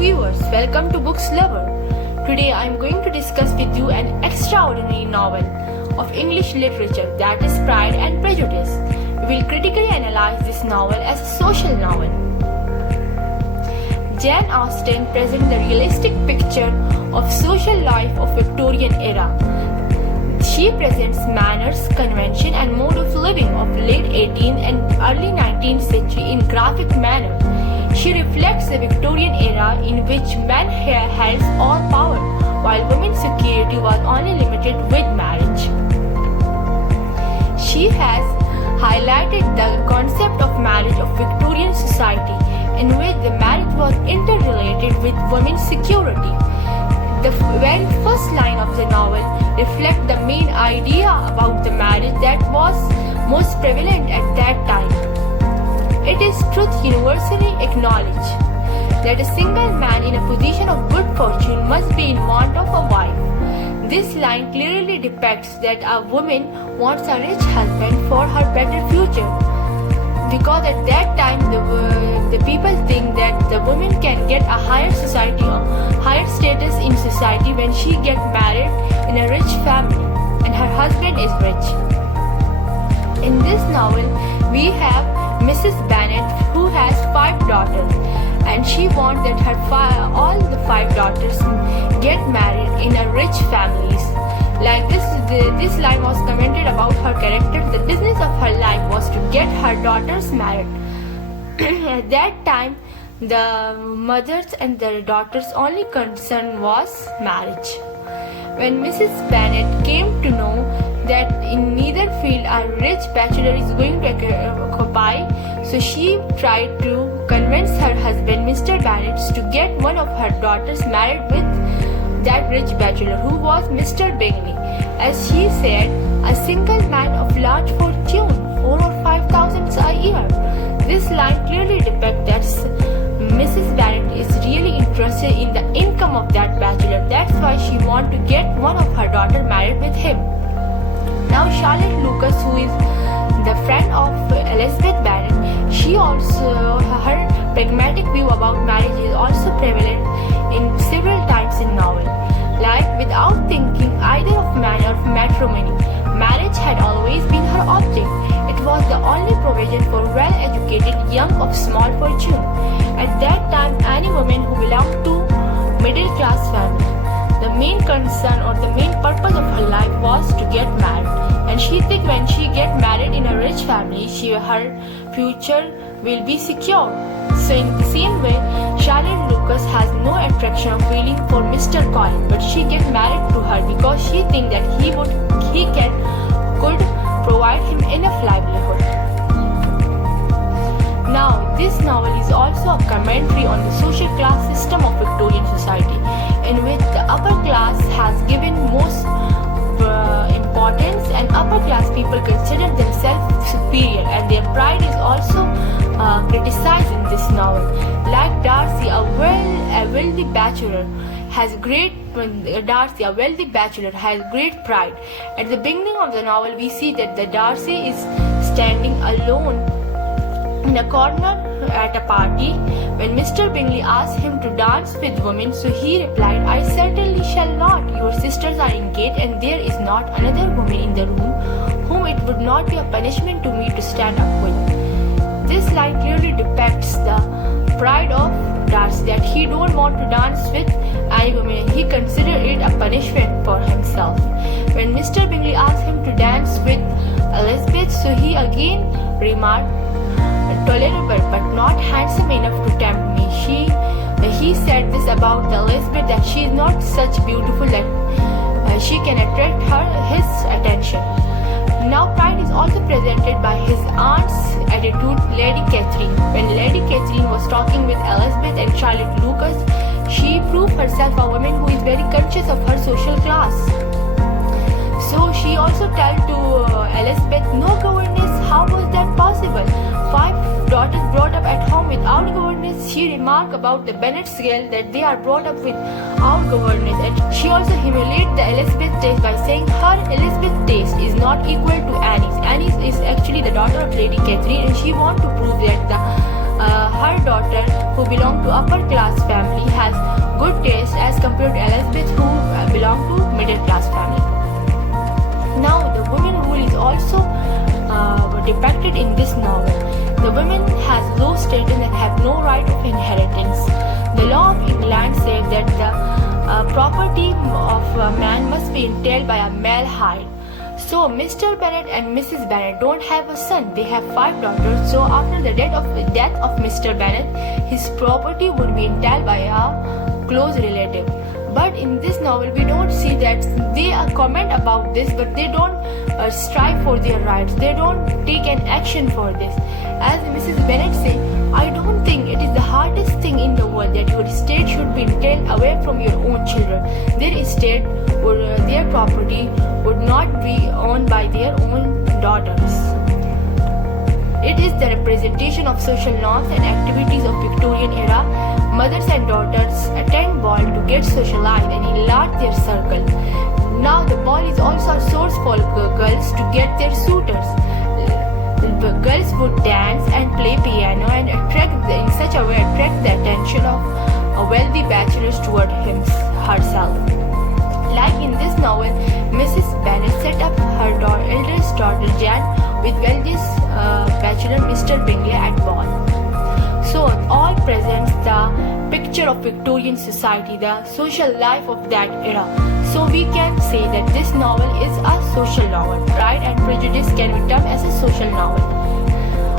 viewers, welcome to Books Lover. Today I am going to discuss with you an extraordinary novel of English literature, that is Pride and Prejudice. We will critically analyze this novel as a social novel. Jane Austen presents the realistic picture of social life of Victorian era. She presents manners, convention and mode of living of late 18th and early 19th century in graphic manner. She reflects the Victorian era in which men held all power, while women's security was only limited with marriage. She has highlighted the concept of marriage of Victorian society, in which the marriage was interrelated with women's security. The very first line of the novel reflects the main idea about the marriage that was most prevalent at that time. It is truth universally acknowledged that a single man in a position of good fortune must be in want of a wife. This line clearly depicts that a woman wants a rich husband for her better future, because at that time the people think that the woman can get a higher status in society when she gets married in a rich family and her husband is rich. In this novel we have Mrs. Bennet, who has 5 daughters, and she wants that all the 5 daughters get married in a rich families. Like this line was commented about her character. The business of her life was to get her daughters married. At that time, the mothers and their daughters' only concern was marriage. When Mrs. Bennet came to know that in neither field a rich bachelor is going to occupy, so she tried to convince her husband, Mr. Bennet, to get one of her daughters married with that rich bachelor, who was Mr. Bingley. As she said, a single man of large fortune, 4,000 or 5,000 a year. This line clearly depicts that Mrs. Bennet is really interested in the income of that bachelor. That's why she wants to get one of her daughters married with him. Now Charlotte Lucas, who is the friend of Elizabeth Bennet, her pragmatic view about marriage is also prevalent in several times in novel. Like, without thinking either of manner of matrimony, marriage had always been her object. It was the only provision for well-educated young of small fortune. At that time, any woman who belonged to middle-class family, the main concern or the main purpose of her life was to get married. And she thinks when she gets married in a rich family, her future will be secure. So in the same way, Charlotte Lucas has no attraction or feeling for Mr. Collins, but she gets married to her because she thinks that he could provide him enough livelihood. Now, this novel is also a commentary on the social class system of Victorian society, in which the upper class has given most importance, and upper class people consider themselves superior, and their pride is also criticized in this novel. Like Darcy, a wealthy bachelor has great pride. At the beginning of the novel, we see that the Darcy is standing alone in a corner at a party when Mr. Bingley asked him to dance with women, so he replied, "I certainly shall not. Your sisters are engaged and there is not another woman in the room whom it would not be a punishment to me to stand up with." This line clearly depicts the pride of Darcy, that he don't want to dance with any woman. He considered it a punishment for himself. When Mr. Bingley asked him to dance with Elizabeth, so he again remarked, "Tolerable but not handsome enough to tempt me." He said this about Elizabeth, that she is not such beautiful that she can attract his attention. Now Pride is also presented by his aunt's attitude, Lady Catherine. When Lady Catherine was talking with Elizabeth and Charlotte Lucas, she proved herself a woman who is very conscious of her social class. So she also told to Elizabeth, "No governess, how was that possible? 5 daughters brought up at home without governess." She remarked about the Bennet's girl that they are brought up without governess, and she also humiliated the Elizabeth taste by saying her Elizabeth taste is not equal to Annie's. Annie is actually the daughter of Lady Catherine, and she wants to prove that her daughter, who belonged to upper class family, has good taste as compared to Elizabeth, who belonged to middle class family. Now, the woman rule is also depicted in this novel. The woman has low status and have no right of inheritance. The law of England says that the property of a man must be entailed by a male heirs. So Mr. Bennet and Mrs. Bennet don't have a son, they have 5 daughters. So after the death of Mr. Bennet, his property would be entailed by a close relative. But in this novel we don't see that. They comment about this, but they don't strive for their rights. They don't take an action for this. As Mrs. Bennet said, I don't think it is the hardest thing in the world that your estate should be entailed away from your own children. Their estate or their property would not be owned by their own daughters. It is the representation of social norms and activities of Victorian era. Mothers and daughters attend ball to get socialized and enlarge their circle. Now the ball is also a source for girls to get their suitors. The girls would dance and play piano and in such a way attract the attention of a wealthy bachelor toward herself. Like in this novel, Mrs. Bennet set up her eldest daughter Jan with wealthiest bachelor Mr. Bingley at ball. So all presents the picture of Victorian society, the social life of that era. So we can say that this novel is a social novel. Pride and Prejudice can be termed as a social novel.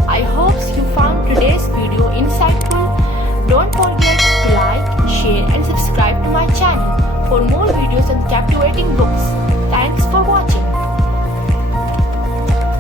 I hope you found today's video insightful. Don't forget to like, share and subscribe to my channel for more videos on captivating books. Thanks for watching.